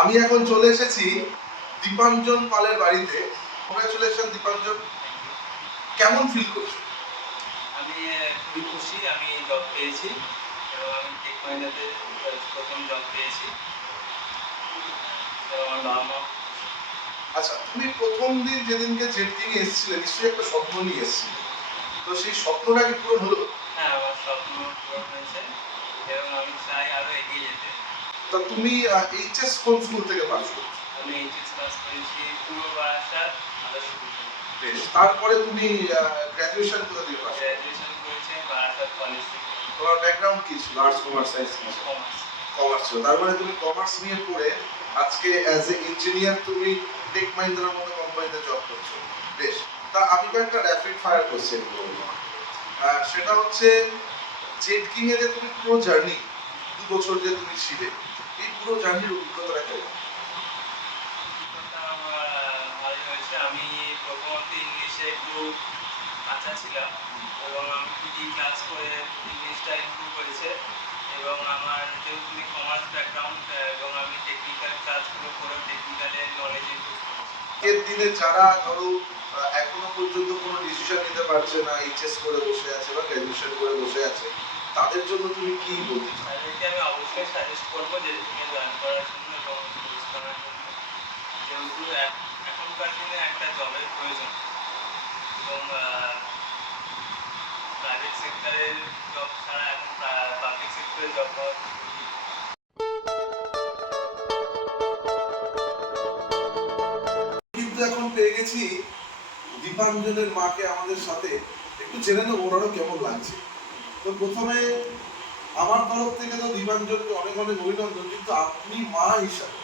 আমি এখন চলে এসেছি দীপাঞ্জন পালের বাড়িতে। কংগ্রাচুলেশন দীপাঞ্জন, কেমন ফিল করছো? আমি খুবই খুশি, আমি জব পেয়েছি এবং আমি টেক মহিন্দ্রাতে প্রথম জব পেয়েছি এবং আমার বাবা মা। আচ্ছা, তুমি প্রথম দিন যেদিনকে জেটকিং এ এসেছিলে নিশ্চয়ই একটা স্বপ্ন নিয়ে এসেছিলে, তো সেই স্বপ্নটা কি পূরণ হলো? হ্যাঁ, আমার স্বপ্ন পূরণ হয়েছে এবং আমি চাই আরও এগিয়ে যেতে। তা তুমি এইচএস কোন স্কুল থেকে পাস করছো? আমি এইচএস পাস করেছি পূর্ব বারাসাত আদর্শ বিদ্যালয়। বেশ, তারপরে তুমি গ্র্যাজুয়েশন কোথা থেকে পাস করছো? গ্র্যাজুয়েশন করেছি বারাসাত কলেজ থেকে। তোমার ব্যাকগ্রাউন্ড কি ছিল? Arts, commerce, science? Commerce. Commerce ছিল। তার মানে তুমি কমার্স নিয়ে পড়ে আজকে অ্যাজ এ ইঞ্জিনিয়ার তুমি টেক মাহিন্দ্রার মতো কোম্পানিতে জব করছো। বেশ, তা আমি কয়েকটা র্যাপিড ফায়ার কোশ্চেন করবো। সেটা হচ্ছে জেটকিং এ যে তুমি পুরো জার্নি 2 বছর যে তুমি ছিলে, এই পুরো জার্নির অভিজ্ঞতাটা কেমন? অভিজ্ঞতা আমার ভালোই হয়েছে। আমি প্রথমত ইংলিশে একটু কাঁচা ছিলাম এবং আমি পিটি ক্লাস করে ইংলিশটা ইমপ্রুভ হয়েছে এবং আমার যেহেতু আমি কমার্স ব্যাকগ্রাউন্ড এবং আমি টেকনিক্যাল ক্লাসগুলো করে টেকনিক্যালের নলেজ ইমপ্রুভ করেছি। এর দিনে যারা ধরো এখনো পর্যন্ত কোনো ডিসিশন নিতে পারছে না, এইচএস করে বসে আছে বা গ্র্যাজুয়েশন করে বসে আছে, তাদের জন্য তুমি কি বলতে চাও? তাদেরকে আমি অবশ্যই সাজেস্ট করবো যে এখানে জয়েন করার জন্য এবং কোর্স করার জন্য, যেহেতু এখনকার দিনে একটা জবের প্রয়োজন এবং প্রাইভেট সেক্টরের জব ছাড়া এখন পাবলিক সেক্টরে জব পাওয়া খুব কঠিন। কিন্তু এখন পেয়ে গেছি দীপাঞ্জনের মাকে আমাদের সাথে, একটু জেনে নেবো ওনারও কেমন লাগছে। তো প্রথমে আমার তরফ থেকে তো দীপাঞ্জনকে অনেক অনেক অভিনন্দন, কিন্তু আপনি মা হিসাবে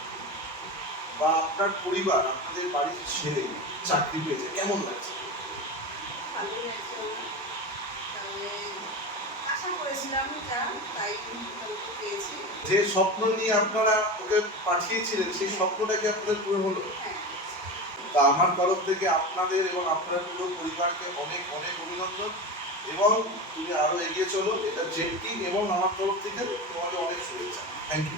বা আপনার পরিবার, আপনাদের বাড়ির ছেলে চাকরি পেয়েছে, কেমন লাগছে? ভালোই লাগছে আমার। তাহলে আশা করেছিলাম যা, তাই মোটামুটি পেয়েছি। যে স্বপ্ন নিয়ে আপনারা ওকে পাঠিয়েছিলেন সেই স্বপ্নটা কি আপনাদের পূরণ হলো? হ্যাঁ, তা আমার তরফ থেকে আপনাদের এবং আপনার পুরো পরিবারকে অনেক অনেক অভিনন্দন এবং তুমি আরো এগিয়ে চলো। এটা জেটকিং এবং আমার তরফ থেকে তোমাকে অনেক শুভেচ্ছা। Thank you.